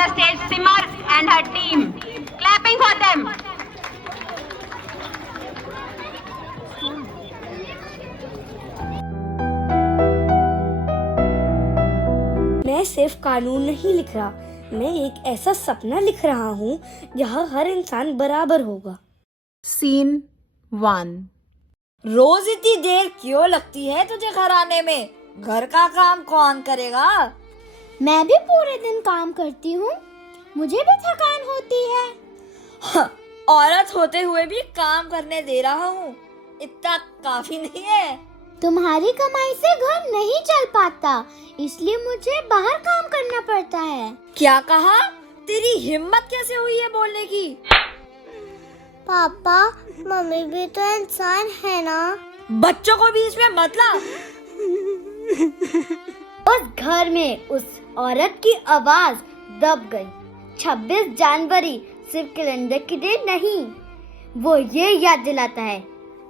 the stage Simar and her team. Clapping for them. मैं सिर्फ कानून नहीं लिख रहा, मैं एक ऐसा सपना लिख रहा हूँ जहाँ हर इंसान बराबर होगा। Scene 1. रोज इतनी देर क्यों लगती है तुझे घर आने में? घर का काम कौन करेगा? मैं भी पूरे दिन काम करती हूँ, मुझे भी थकान होती है। औरत होते हुए भी काम करने दे रहा हूँ, इतना काफी नहीं है? तुम्हारी कमाई से घर नहीं चल पाता, इसलिए मुझे बाहर काम करना पड़ता है। क्या कहा? तेरी हिम्मत कैसे हुई है बोलने की? पापा, मम्मी भी तो इंसान है ना। बच्चों को बीच में मत ला। उस घर में उस औरत की आवाज दब गई। 26 जनवरी सिर्फ कैलेंडर की दिन नहीं, वो ये याद दिलाता है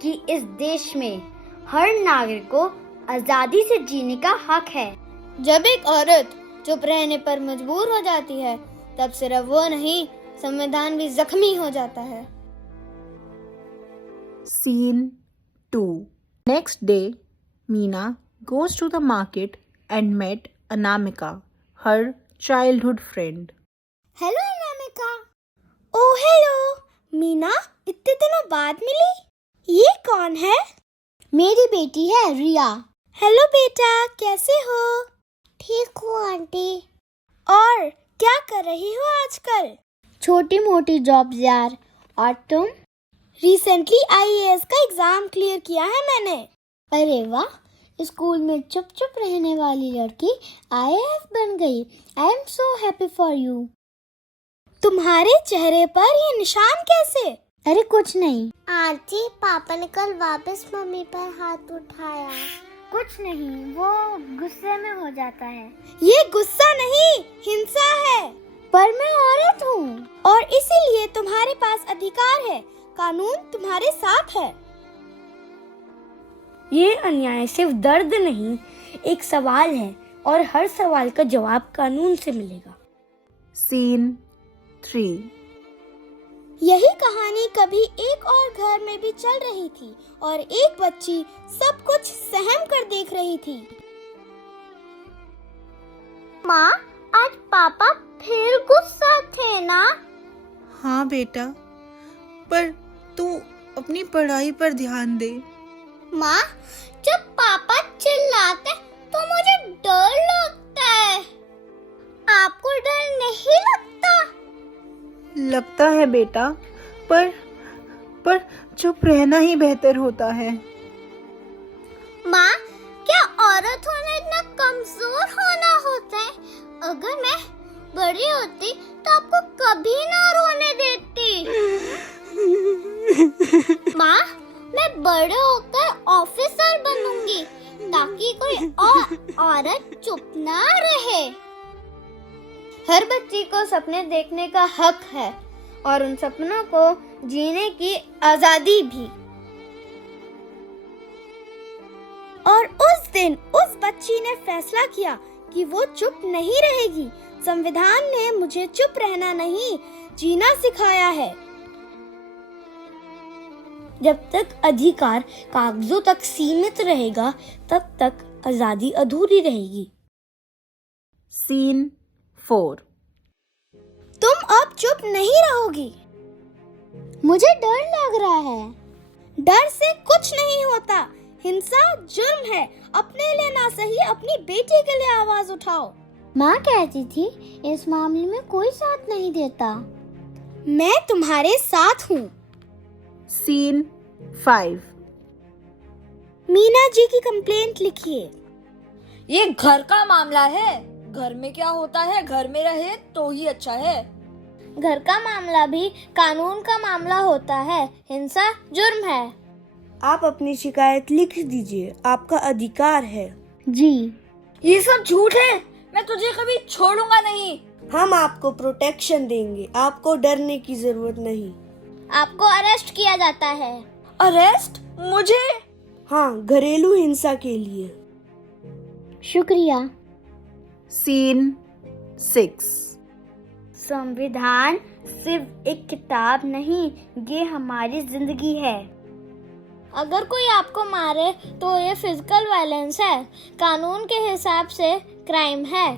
कि इस देश में हर नागरिक को आजादी से जीने का हक है। जब एक औरत चुप रहने पर मजबूर हो जाती है, तब सिर्फ वो नहीं, संविधान भी जख्मी हो जाता है। Scene 2. Next day, Meena goes to the market and met Anamika, her childhood friend. Hello Anamika. Oh hello Meena, इतने दिनों बाद मिली। ये कौन है? मेरी बेटी है रिया। हेलो बेटा, कैसे हो? ठीक हूँ आंटी। और क्या कर रही हो आजकल? छोटी मोटी जॉब यार। और तुम? रिसेंटली आईएएस का एग्जाम क्लियर किया है मैंने। अरे वाह, स्कूल में चुप चुप रहने वाली लड़की आईएएस बन गई। I am so happy for you. तुम्हारे चेहरे पर ये निशान कैसे? अरे कुछ नहीं आंटी, पापा ने कल वापस मम्मी पर हाथ उठाया। कुछ नहीं, वो गुस्से में हो जाता है। ये गुस्सा नहीं, हिंसा है। पर मैं औरत हूँ और इसीलिए तुम्हारे पास अधिकार है। कानून तुम्हारे साथ है। ये अन्याय सिर्फ दर्द नहीं, एक सवाल है और हर सवाल का जवाब कानून से मिलेगा। Scene 3. यही कहानी कभी एक और घर में भी चल रही थी और एक बच्ची सब कुछ सहम कर देख रही थी। माँ, आज पापा फिर गुस्सा थे ना? हाँ बेटा, पर तू अपनी पढ़ाई पर ध्यान दे। माँ, जब पापा चिल्लाते तो मुझे डर लगता है। आपको डर नहीं लगता? लगता है बेटा, पर चुप रहना ही बेहतर होता है। माँ, क्या औरत होना इतना कमजोर होना होता है? अगर मैं बड़ी होती तो आपको कभी ना रोने देती। माँ, मैं बड़े होकर ऑफिसर बनूंगी ताकि कोई और औरत चुप ना रहे। हर बच्ची को सपने देखने का हक है और उन सपनों को जीने की आजादी भी। और उस दिन उस बच्ची ने फैसला किया कि वो चुप नहीं रहेगी। संविधान ने मुझे चुप रहना नहीं, जीना सिखाया है। जब तक अधिकार कागजों तक सीमित रहेगा, तब तक आजादी अधूरी रहेगी। Scene 4. तुम अब चुप नहीं रहोगी। मुझे डर लग रहा है। डर से कुछ नहीं होता। हिंसा जुर्म है। अपने लिए ना सही, अपनी बेटी के लिए आवाज उठाओ। माँ कहती थी इस मामले में कोई साथ नहीं देता। मैं तुम्हारे साथ हूँ। Scene 5. मीना जी की कंप्लेंट लिखिए। ये घर का मामला है। घर में क्या होता है, घर में रहे तो ही अच्छा है। घर का मामला भी कानून का मामला होता है। हिंसा जुर्म है। आप अपनी शिकायत लिख दीजिए, आपका अधिकार है। जी। ये सब झूठ है। मैं तुझे कभी छोड़ूंगा नहीं। हम आपको प्रोटेक्शन देंगे, आपको डरने की जरूरत नहीं। आपको अरेस्ट किया जाता है। अरेस्ट? मुझे? हाँ, घरेलू हिंसा के लिए। शुक्रिया। Scene 6. संविधान सिर्फ एक किताब नहीं, ये हमारी जिंदगी है। अगर कोई आपको मारे तो ये फिजिकल वायलेंस है, कानून के हिसाब से क्राइम है।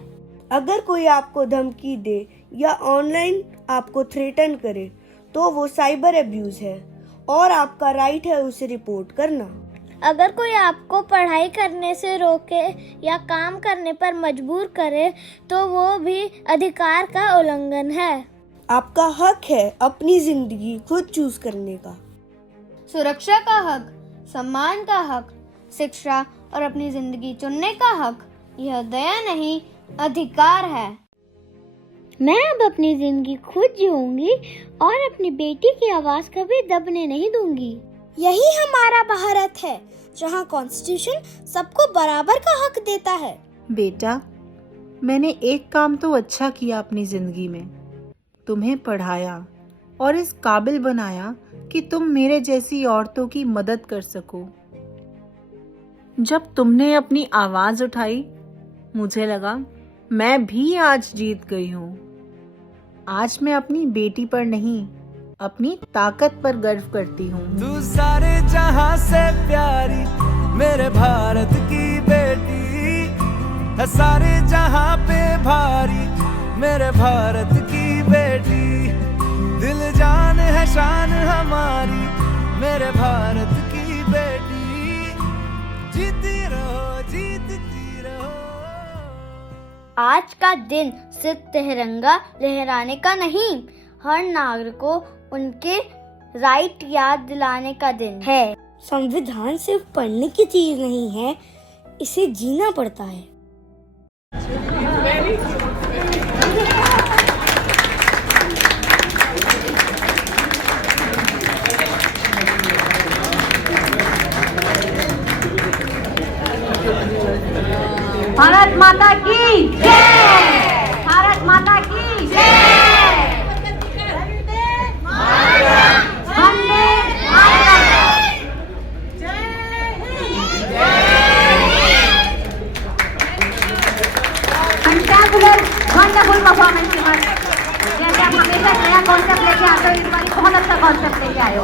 अगर कोई आपको धमकी दे या ऑनलाइन आपको थ्रेटन करे तो वो साइबर अब्यूज है और आपका राइट है उसे रिपोर्ट करना। अगर कोई आपको पढ़ाई करने से रोके या काम करने पर मजबूर करे तो वो भी अधिकार का उल्लंघन है। आपका हक है अपनी जिंदगी खुद चूज करने का। सुरक्षा का हक, सम्मान का हक, शिक्षा और अपनी जिंदगी चुनने का हक, यह दया नहीं अधिकार है। मैं अब अपनी जिंदगी खुद जीऊंगी और अपनी बेटी की आवाज कभी दबने नहीं दूंगी। यही हमारा भारत है, जहाँ कॉन्स्टिट्यूशन सबको बराबर का हक देता है। बेटा, मैंने एक काम तो अच्छा किया अपनी जिंदगी में, तुम्हें पढ़ाया और इस काबिल बनाया कि तुम मेरे जैसी औरतों की मदद कर सको। जब तुमने अपनी आवाज उठाई, मुझे लगा मैं भी आज जीत गई हूँ। आज मैं अपनी बेटी पर नहीं, अपनी ताकत पर गर्व करती हूँ। तू सारे जहां से प्यारी मेरे भारत की बेटी है, सारे जहां पे भारी मेरे भारत की बेटी। दिल जान है शान हमारी मेरे भारत की बेटी। जीती रहो, जीतती रहो। आज का दिन सिर्फ तिरंगा लहराने का नहीं, हर नागरिक को उनके राइट याद दिलाने का दिन है। संविधान सिर्फ पढ़ने की चीज नहीं है, इसे जीना पड़ता है। भारत माता की जय! भारत माता की जय! वंदे मातरम! फैंटाबुलर वंडरफुल परफॉर्मेंस के बाद जैसे आप हमेशा नया कॉन्सेप्ट लेके आते हो, इस बार बहुत अच्छा कॉन्सेप्ट लेके आए हो।